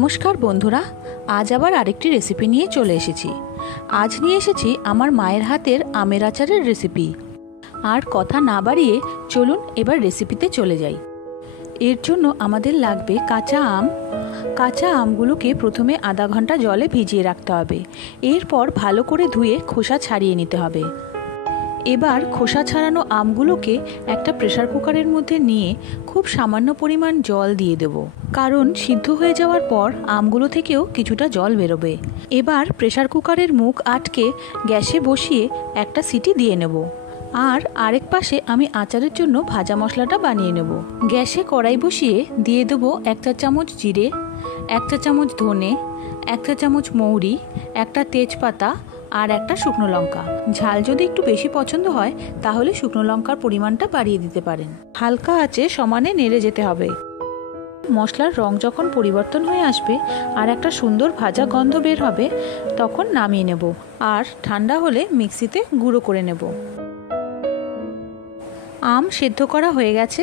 নমস্কার বন্ধুরা, আজ আবার আরেকটি রেসিপি নিয়ে চলে এসেছি। আজ নিয়ে এসেছি আমার মায়ের হাতের আমের আচারের রেসিপি। আর কথা না বাড়িয়ে চলুন এবার রেসিপিতে চলে যাই। এর জন্য আমাদের লাগবে কাঁচা আম। কাঁচা আমগুলোকে প্রথমে আধা ঘন্টা জলে ভিজিয়ে রাখতে হবে। এরপর ভালো করে ধুয়ে খোসা ছাড়িয়ে নিতে হবে। এবার খোসা ছাড়ানো আমগুলোকে একটা প্রেসার কুকারের মধ্যে নিয়ে খুব সামান্য পরিমাণ জল দিয়ে দেব, কারণ সিদ্ধ হয়ে যাওয়ার পর আমগুলো থেকেও কিছুটা জল বেরোবে। এবার প্রেসার কুকারের মুখ আটকে গ্যাসে বসিয়ে একটা সিটি দিয়ে নেব। আর আরেক পাশে আমি আচারের জন্য ভাজা মশলাটা বানিয়ে নেব। গ্যাসে কড়াই বসিয়ে দিয়ে দেবো 1 চা চামচ জিরে, 1 চা চামচ ধনে, 1 চা চামচ মৌরি, একটা তেজপাতা আর একটা শুকনো লঙ্কা। ঝাল যদি একটু বেশি পছন্দ হয় তাহলে শুকনো লঙ্কার পরিমাণটা বাড়িয়ে দিতে পারেন। হালকা আঁচে সমানে নেড়ে যেতে হবে। মশলার রং যখন পরিবর্তন হয়ে আসবে আর একটা সুন্দর ভাজা গন্ধ বের হবে, তখন নামিয়ে নেব। আর ঠান্ডা হলে মিক্সিতে গুঁড়ো করে নেব। আম সেদ্ধ করা হয়ে গেছে।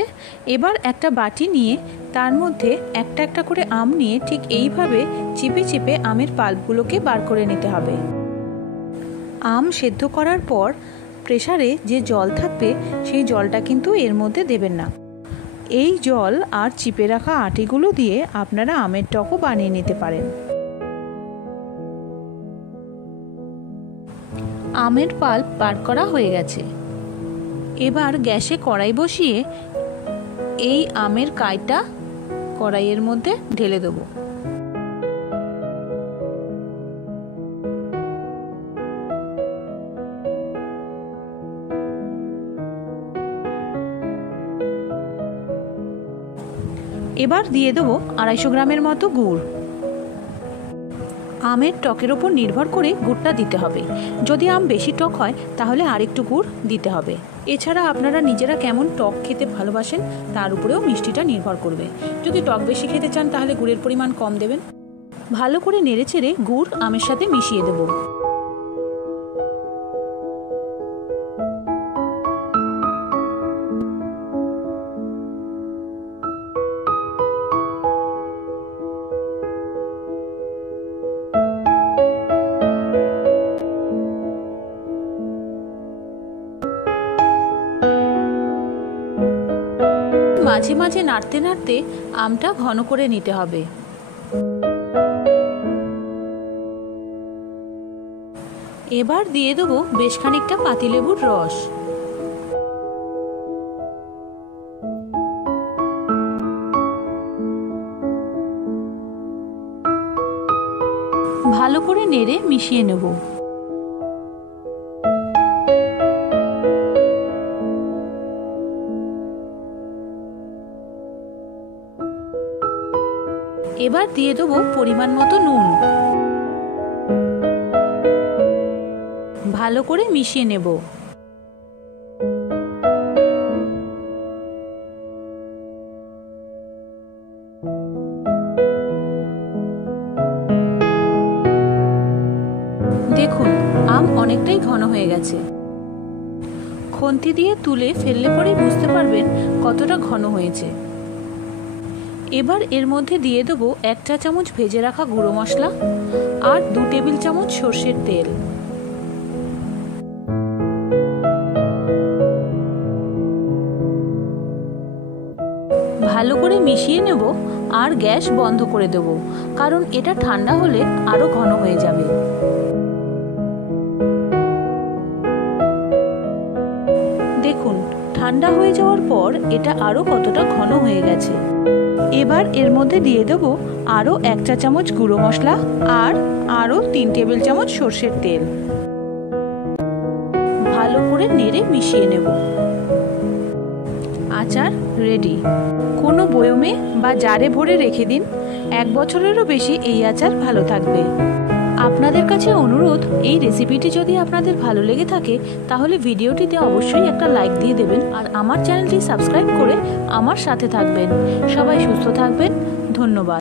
এবার একটা বাটি নিয়ে তার মধ্যে একটা একটা করে আম নিয়ে ঠিক এইভাবে চিপে চিপে আমের পাল্পগুলোকে বার করে নিতে হবে। আম সেদ্ধ করার পর প্রেসারে যে জল থাকবে সেই জলটা কিন্তু এর মধ্যে দেবেন না। এই জল আর চিপে রাখা আটিগুলো দিয়ে আপনারা আমের টকও বানিয়ে নিতে পারেন। আমের পাল্প বার করা হয়ে গেছে। এবার গ্যাসে কড়াই বসিয়ে এই আমের কাইটা কড়াইয়ের মধ্যে ঢেলে দেবো। এবার দিয়ে দেবো 250 গ্রামের মতো গুড়। আমের টকের ওপর নির্ভর করে গুড়টা দিতে হবে। যদি আম বেশি টক হয় তাহলে আরেকটু গুড় দিতে হবে। এছাড়া আপনারা নিজেরা কেমন টক খেতে ভালোবাসেন তার উপরেও মিষ্টিটা নির্ভর করবে। যদি টক বেশি খেতে চান তাহলে গুড়ের পরিমাণ কম দেবেন। ভালো করে নেড়েচেড়ে গুড় আমের সাথে মিশিয়ে দেবো। মাঝে মাঝে নাড়তে নাড়তে আমটা ঘন করে নিতে হবে। এবার দিয়ে দেবো বেশ খানিকটা পাতিলেবুর রস। ভালো করে নেড়ে মিশিয়ে নেব। এবার দিয়ে দেবো পরিমাণ মতো নুন। ভালো করে মিশিয়ে নেব। দেখুন আম অনেকটাই ঘন হয়ে গেছে। খুন্তি দিয়ে তুলে ফেললে পরেই বুঝতে পারবেন কতটা ঘন হয়েছে। এবার এর মধ্যে দিয়ে দেবো 1 চা চামচ ভেজে রাখা গুঁড়ো মশলা আর 2 টেবিল চামচ সর্ষের তেল। ভালো করে মিশিয়ে নেব আর গ্যাস বন্ধ করে দেব, কারণ এটা ঠান্ডা হলে আরো ঘন হয়ে যাবে। দেখুন ঠান্ডা হয়ে যাওয়ার পর এটা আরো কতটা ঘন হয়ে গেছে। এবার এর মধ্যে দিয়ে দেবো আরও 1 চা চামচ গুঁড়ো মশলা আর আরও 3 টেবিল চামচ সর্ষের তেল। ভালো করে নেড়ে মিশিয়ে নেব। আচার রেডি। কোনো বয়মে বা জারে ভরে রেখে দিন। 1 বছরেরও বেশি এই আচার ভালো থাকবে। আপনাদের কাছে অনুরোধ, এই রেসিপিটি যদি আপনাদের ভালো লেগে থাকে তাহলে ভিডিওটিতে অবশ্যই একটা লাইক দিয়ে দেবেন আর আমার চ্যানেলটি সাবস্ক্রাইব করে আমার সাথে থাকবেন। সবাই সুস্থ থাকবেন। ধন্যবাদ।